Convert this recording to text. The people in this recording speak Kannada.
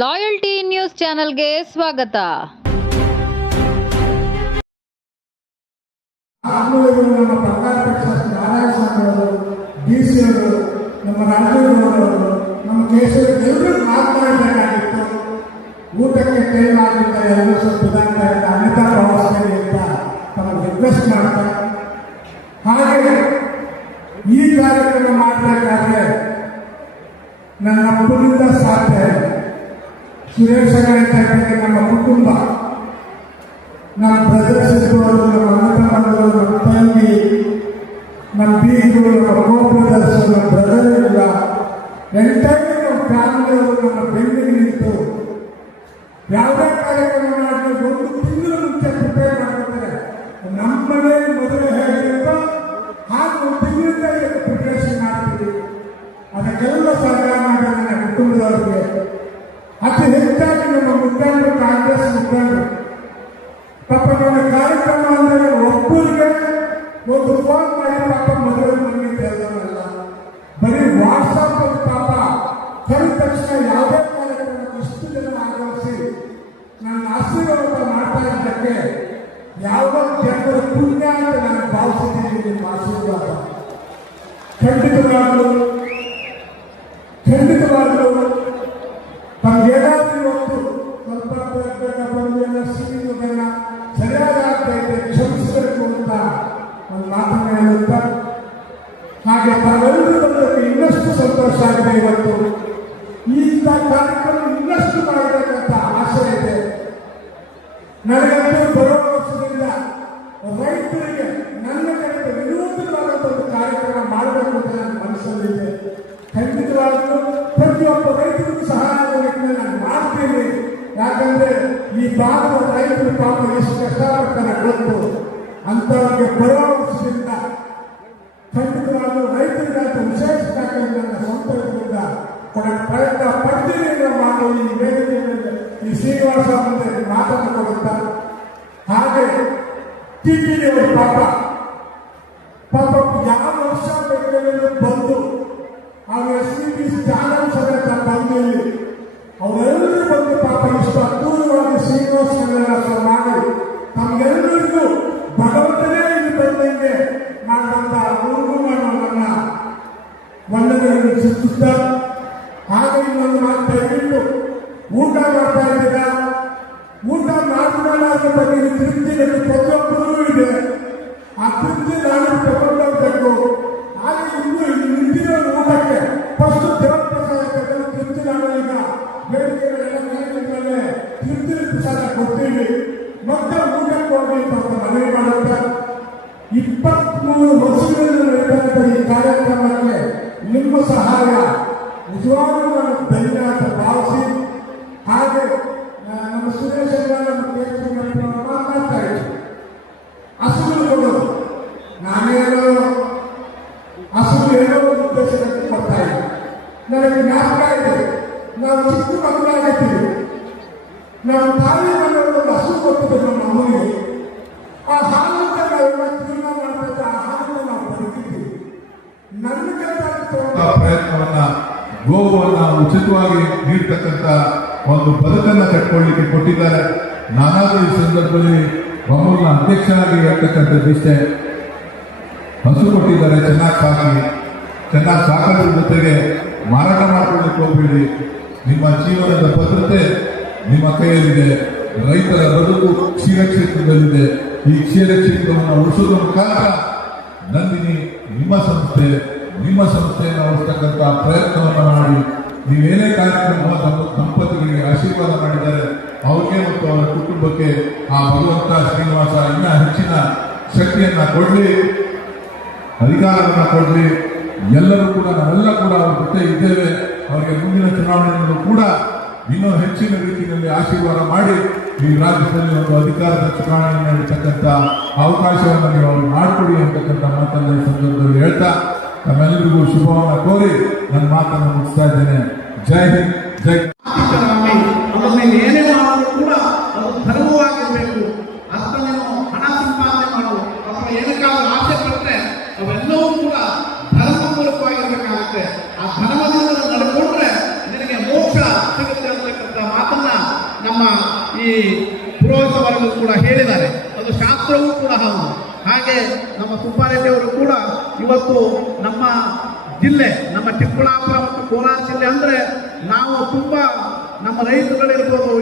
ಲಾಯಲ್ಟಿ ನ್ಯೂಸ್ ಚಾನೆಲ್ಗೆ ಸ್ವಾಗತ. ನಮ್ಮ ಪಟ್ಟಾಧ್ಯಕ್ಷ ನಾರಾಯಣಸ್ವಾಮಿಯವರು, ಡಿಸಿ ಅವರು, ನಮ್ಮ ರಾಜೇಂದ್ರವರು, ನಮ್ಮ ಕೇಶವ ಎಲ್ಲರೂ ಮಾತನಾಡಬೇಕಾಗಿತ್ತು. ಊಟಕ್ಕೆ ಟೈಮ್ ಆಗಿದ್ದರೆ ಎಲ್ಲರೂ ಸ್ವಲ್ಪ ವಿಧಾನದಿಂದ ಅನಿತಾ ಪ್ರವಾಸದಲ್ಲಿ ಅಂತ ತಮ್ಮ ರಿಕ್ವೆಸ್ಟ್ ಮಾಡ್ತಾರೆ. ಹಾಗೆ ಈ ಕಾರ್ಯಕ್ರಮ ಮಾಡಬೇಕಾದ್ರೆ ನನ್ನ ಅಪ್ಪನಿಂದ ಸಾಧ್ಯ. ಸುರೇಶ ಹೇಳ್ತಾ ನಮ್ಮ ಕುಟುಂಬ, ನಮ್ಮ ಬ್ರದರ್ಸ್ ಇರುವವರು, ನಮ್ಮ ಅಣ್ಣತಮ್ಮಗಳು, ನಮ್ಮ ತಂಗಿ, ನಮ್ಮ ಬೀಗರು, ನಮ್ಮ ಬ್ರದರ್ಸ್, ನಮ್ಮ ಬ್ರದರ್ ಇಲ್ಲ, ಎಂಟೈರ್ ನಮ್ಮ ಫ್ಯಾಮಿಲಿಯವರು ನಮ್ಮ ಬೆಂಗಳೂರು ನಿಂತು ಯಾವುದೇ ಕಾರ್ಯಕ್ರಮ ಮಾಡಿ 1 ತಿಂಗಳು ಮುಂಚೆ ಪ್ರಿಪೇರ್ ಮಾಡ್ಕೊತಾರೆ. ನಮ್ಮ ಮನೆ ಮೊದಲು ಹೇಳಿರುತ್ತೋ ಹಾಗೆ 1 ತಿಂಗಳಿಂದ ಪ್ರಿಪರೇಷನ್ ಮಾಡ್ತೀವಿ. ಅದಕ್ಕೆಲ್ಲ ಸಹಕಾರ ಮಾಡಿದ ನನ್ನ ಕುಟುಂಬದವರಿಗೆ, ಅತಿ ಹೆಚ್ಚಾಗಿ ನಮ್ಮ ಮುಖಂಡರು, ಕಾಂಗ್ರೆಸ್ ಮುಖಂಡರು. ಪಾಪ ನನ್ನ ಕಾರ್ಯಕ್ರಮ ಅಂದರೆ ಒಬ್ಬರಿಗೆ ಒಂದು ಫೋನ್ ಮಾಡಿ ಪಾಪ ಮದುವೆ ಬಂದಿದ್ದೆ ಎಲ್ಲವಲ್ಲ, ಬರೀ ವಾಟ್ಸಪ್ ಪಾಪ ಕರೆದ ತಕ್ಷಣ ಯಾವುದೇ ಕಾರ್ಯಕ್ರಮ ಇಷ್ಟು ಜನ ಆಗಮಿಸಿ ನನ್ನ ಆಶೀರ್ವಾದ ಮಾಡ್ತಾ ಇದ್ದಕ್ಕೆ ಯಾವುದೋ ಜನರ ಪುಣ್ಯ ಅಂತ ನಾನು ಭಾವಿಸಿದ್ದೀನಿ. ನಿಮ್ಮ ಆಶೀರ್ವಾದ ಖಂಡಿತವಾಗಲು ತಮ್ಗೇನಾದ್ರೂ ಇವತ್ತು ಸ್ವಲ್ಪ ಬಂದು ಸಿಗುವುದನ್ನ ಸರಿಯಾದ ಆಗ್ತೈತೆ ಕ್ಷಮಿಸಬೇಕು ಅಂತ ಒಂದು ಮಾತನ್ನು ಹೇಳುತ್ತಾ, ಹಾಗೆ ತಾವೆಲ್ಲರೂ ಬಂದಕ್ಕೆ ಇನ್ನಷ್ಟು ಸಂತೋಷ ಆಗಿದೆ. ಇವತ್ತು ಇಂಥ ಕಾರ್ಯಕ್ರಮ ಇನ್ನಷ್ಟು ಮಾಡಬೇಕಂತ ಆಸೆ ಇದೆ ನನಗಂತೂ. ಬರೋ ವರ್ಷದಿಂದ ರೈತರಿಗೆ ನನ್ನ ಕಡೆ ವಿನೂತನವಾದಂಥ ಒಂದು ಕಾರ್ಯಕ್ರಮ ಮಾಡಬೇಕು ಅಂತ ನನ್ನ ಮನಸ್ಸಲ್ಲಿದೆ. ಖಂಡಿತವಾಗಲೂ ಪ್ರತಿಯೊಬ್ಬ ರೈತರಿಗೂ ಸಹಾಯ ನಿಟ್ಟಿನಲ್ಲಿ ನಾನು ಮಾಡ್ತೀನಿ. ಯಾಕಂದ್ರೆ ಈ ಭಾಗದ ರೈತರು ಪಾಪ ಎಷ್ಟು ಕಷ್ಟಪಡ್ತಾರೆ ಗೊತ್ತು. ಅಂತವರಿಗೆ ಬರೋ ವರ್ಷದಿಂದ ಖಂಡಿತವಾಗಲೂ ರೈತರಿಗಾದ ವಿಶೇಷ ನನ್ನ ಸ್ವಂತ ಇದರಿಂದ ಕೊಡಕ್ಕೆ ಪ್ರಯತ್ನ ಪಡ್ತೀನಿ ಮಾಡೋ ಈ ವೇದಿಕೆಯಲ್ಲಿ ಈ ಶ್ರೀನಿವಾಸ ಮುಂದೆ ಮಾತನ್ನು ಕೊಡುತ್ತಾ, ಹಾಗೆ ಟಿಟಿಡಿ ಅವರು ಪಾಪ ಯಾವ ವರ್ಷ ಬೆಂಗಳೂರಲ್ಲಿ ಬಂದು ಅವ್ರ SVP ಚಾನಲ್ ಸಮೇತ ಬಂದು ಅವರೆಲ್ಲರೂ ಬಂದು ಪಾಪ ಇಷ್ಟು ಅಪೂರ್ವವಾಗಿ ಶ್ರೀನಿವಾಸ ಮಾಡಿ ತಮ್ಗೆಲ್ಲರಿಗೂ ಭಗವಂತನೇ ಇಲ್ಲಿ ಬಂದಂಗೆ ಮಾಡುವಂತ ಅವ್ರಿಗೂ ನನ್ನ ವಂದನೆಯನ್ನು ಸೂಚಿಸುತ್ತಾ, ಹಾಗೆ ಇನ್ನೊಂದು ಮಾತು ದಯವಿಟ್ಟು ಊಟ ಮಾಡ್ತಾ ಇದ್ದೀರಾ, ಊಟ ಮಾಡಿದ ಬಗ್ಗೆ ತೃಪ್ತಿ ಪ್ರತಿಯೊಬ್ಬರಿಗೂ ಇದೆ. ಆ ತೃಪ್ತಿ ನಾನು ತಗೊಂಡೋಗ್ಬೇಕು. ಹಾಗೆ ಇನ್ನು ನಿಂತಿರೋ ಊಟಕ್ಕೆ ಫಸ್ಟ್ ದೇವಪ್ರಸಾದ ತೃಪ್ತಿ ನಾನು ಈಗ ಬೇಡಿಕೆಗಳೆಲ್ಲ ಮೇಲೆ ತೃಪ್ತಿ ಪ್ರಸಾದ ಕೊಡ್ತೀವಿ. ಮತ್ತೆ ಊಟಕ್ಕೆ ಹೋಗಿ ಅಂತ ಮನವಿ ಮಾಡುತ್ತಾ 23 ವರ್ಷಗಳಲ್ಲಿ ನಡೆದಂಥ ಈ ಕಾರ್ಯಕ್ರಮಕ್ಕೆ ನಿಮ್ಮ ಸಹಾಯ ನಿಜವಾಗ್ಲೂ ನಾನು ಧನ್ಯ ಅಂತ ಭಾವಿಸಿ, ಹಾಗೆ ನಮ್ಮ ಸುರೇಶ್ ನಮ್ಮ ಮಾತಾಡ್ತಾ ಇದ್ದೆ ಹಸುಗಳು ಕೊಡೋದು. ನಾನೇನೋ ಹಸುಗಳು ಏನೋ ಒಂದು ಉದ್ದೇಶಕ್ಕೆ ಕೊಡ್ತಾ ಇದ್ದೆ. ನನಗೆ ಜ್ಞಾಪಕ ಇದೆ, ನಾವು ಚಿಕ್ಕ ಮಕ್ಕಳಾಗಿದ್ದೀವಿ. ನಾವು ತಾಯಿ ಮನೆಯವರು ಒಂದು ಹಸು ಕೊಟ್ಟಿದ್ದು ನಮ್ಮ ಅಮ್ಮನಿಗೆ. ಆ ಹಾಲನ್ನು ನಾವು ಜೀವನ ಮಾಡಬೇಕು, ಆ ಹಾಲನ್ನು ನಾವು ಬದುಕಿದ್ದೀವಿ. ನನಗೆ ಪ್ರಯತ್ನವನ್ನ ಗೋವನ್ನ ಉಚಿತವಾಗಿ ನೀಡ್ತಕ್ಕಂಥ ಒಂದು ಬದುಕನ್ನು ಕಟ್ಕೊಳ್ಳಿಕ್ಕೆ ಕೊಟ್ಟಿದ್ದಾರೆ. ನಾನಾದ್ರೂ ಈ ಸಂದರ್ಭದಲ್ಲಿ ಅಮೂಲ್ನ ಅಧ್ಯಕ್ಷರಾಗಿ ಹೇಳ್ತಕ್ಕಂಥದ್ದು ಇಷ್ಟೇ, ಹಸು ಕೊಟ್ಟಿದ್ದಾರೆ, ಚೆನ್ನಾಗಿ ಸಾಕೋದ್ರ ಜೊತೆಗೆ ಮಾರಾಟ ಮಾಡ್ಕೊಳ್ಳಿಕ್ಕೆ ಹೋಗ್ಬೇಡಿ. ನಿಮ್ಮ ಜೀವನದ ಭದ್ರತೆ ನಿಮ್ಮ ಕೈಯಲ್ಲಿದೆ. ರೈತರ ಬದುಕು ಕ್ಷೀರಕ್ಷೇತ್ರದಲ್ಲಿದೆ. ಈ ಕ್ಷೀರಕ್ಷೇತ್ರವನ್ನು ಉಳಿಸೋದ್ರ ಮುಖಾಂತರ ನಂದಿನಿ ನಿಮ್ಮ ಸಂಸ್ಥೆಯನ್ನು ಉಳಿಸ್ತಕ್ಕಂಥ ಪ್ರಯತ್ನವನ್ನು ಮಾಡಿ ನೀವೇನೇ ಕಾರ್ಯಕ್ರಮ ದಂಪತಿಗಳಿಗೆ ಆಶೀರ್ವಾದ ಮಾಡಿದ್ದಾರೆ ಅವ್ರಿಗೆ ಮತ್ತು ಅವರ ಕುಟುಂಬಕ್ಕೆ ಆ ಭಗವಂತ ಶ್ರೀನಿವಾಸ ಇನ್ನ ಹೆಚ್ಚಿನ ಶಕ್ತಿಯನ್ನ ಕೊಡ್ಲಿ, ಅಧಿಕಾರವನ್ನು ಕೊಡ್ಲಿ. ಎಲ್ಲರೂ ಕೂಡ ನಾವೆಲ್ಲ ಕೂಡ ಅವ್ರ ಜೊತೆ ಇದ್ದೇವೆ. ಅವರಿಗೆ ಮುಂದಿನ ಚುನಾವಣೆಯನ್ನು ಕೂಡ ಇನ್ನೂ ಹೆಚ್ಚಿನ ರೀತಿಯಲ್ಲಿ ಆಶೀರ್ವಾದ ಮಾಡಿ ಈ ರಾಜ್ಯದಲ್ಲಿ ಒಂದು ಅಧಿಕಾರದ ಚುನಾವಣೆ ನಡೀತಕ್ಕಂಥ ಅವಕಾಶವನ್ನು ನೀವು ಅವ್ರಿಗೆ ಮಾಡಿಕೊಡಿ ಅಂತಕ್ಕಂಥ ಮಾತನ್ನ ಈ ಸಂದರ್ಭದಲ್ಲಿ ಹೇಳ್ತಾ ನಮ್ಮೆಲ್ಲರಿಗೂ ಶುಭವನ್ನು ಕೋರಿ ನನ್ನ ಮಾತನ್ನು ಮುಗಿಸ್ತಾ ಇದ್ದೇನೆ. ಜೈ ಹಿಂದ್, ಜೈ. ಏನೇ ಮಾಡೋದು ಕೂಡ ಅದು ಧರ್ಮವಾಗಿರಬೇಕು. ಅರ್ಥನೇನು ಹಣ ಸಂಪಾದನೆ ಮಾಡೋದು ಅಥವಾ ಏನಕ್ಕಾದ್ರೂ ಆಸೆ ಪಟ್ಟರೆ ಅವೆಲ್ಲವೂ ಕೂಡ ಧರ್ಮ ಮೂಲಕವಾಗಿರಬೇಕಾಗುತ್ತೆ. ಆ ಧರ್ಮದಿಂದ ನಡ್ಕೊಂಡ್ರೆ ನಿನಗೆ ಮೋಕ್ಷ ಸಿಗುತ್ತೆ ಅಂತಕ್ಕಂಥ ಈ ಪುರೋಹಿತವರೆಗೂ ಕೂಡ ಹೇಳಿದ್ದಾರೆ. ಅದು ಶಾಸ್ತ್ರವೂ ಕೂಡ ಹೌದು. ಹಾಗೆ ನಮ್ಮ ಸುಬ್ಬಾರೆಡ್ಡಿ ಅವರು ಕೂಡ ಇವತ್ತು ನಮ್ಮ ಜಿಲ್ಲೆ, ನಮ್ಮ ಚಿಕ್ಕಬಳ್ಳಾಪುರ ಮತ್ತು ಕೋಲಾರ ಜಿಲ್ಲೆ ಅಂದರೆ ನಾವು ತುಂಬ ನಮ್ಮ ರೈತರುಗಳಿರ್ಬೋದು,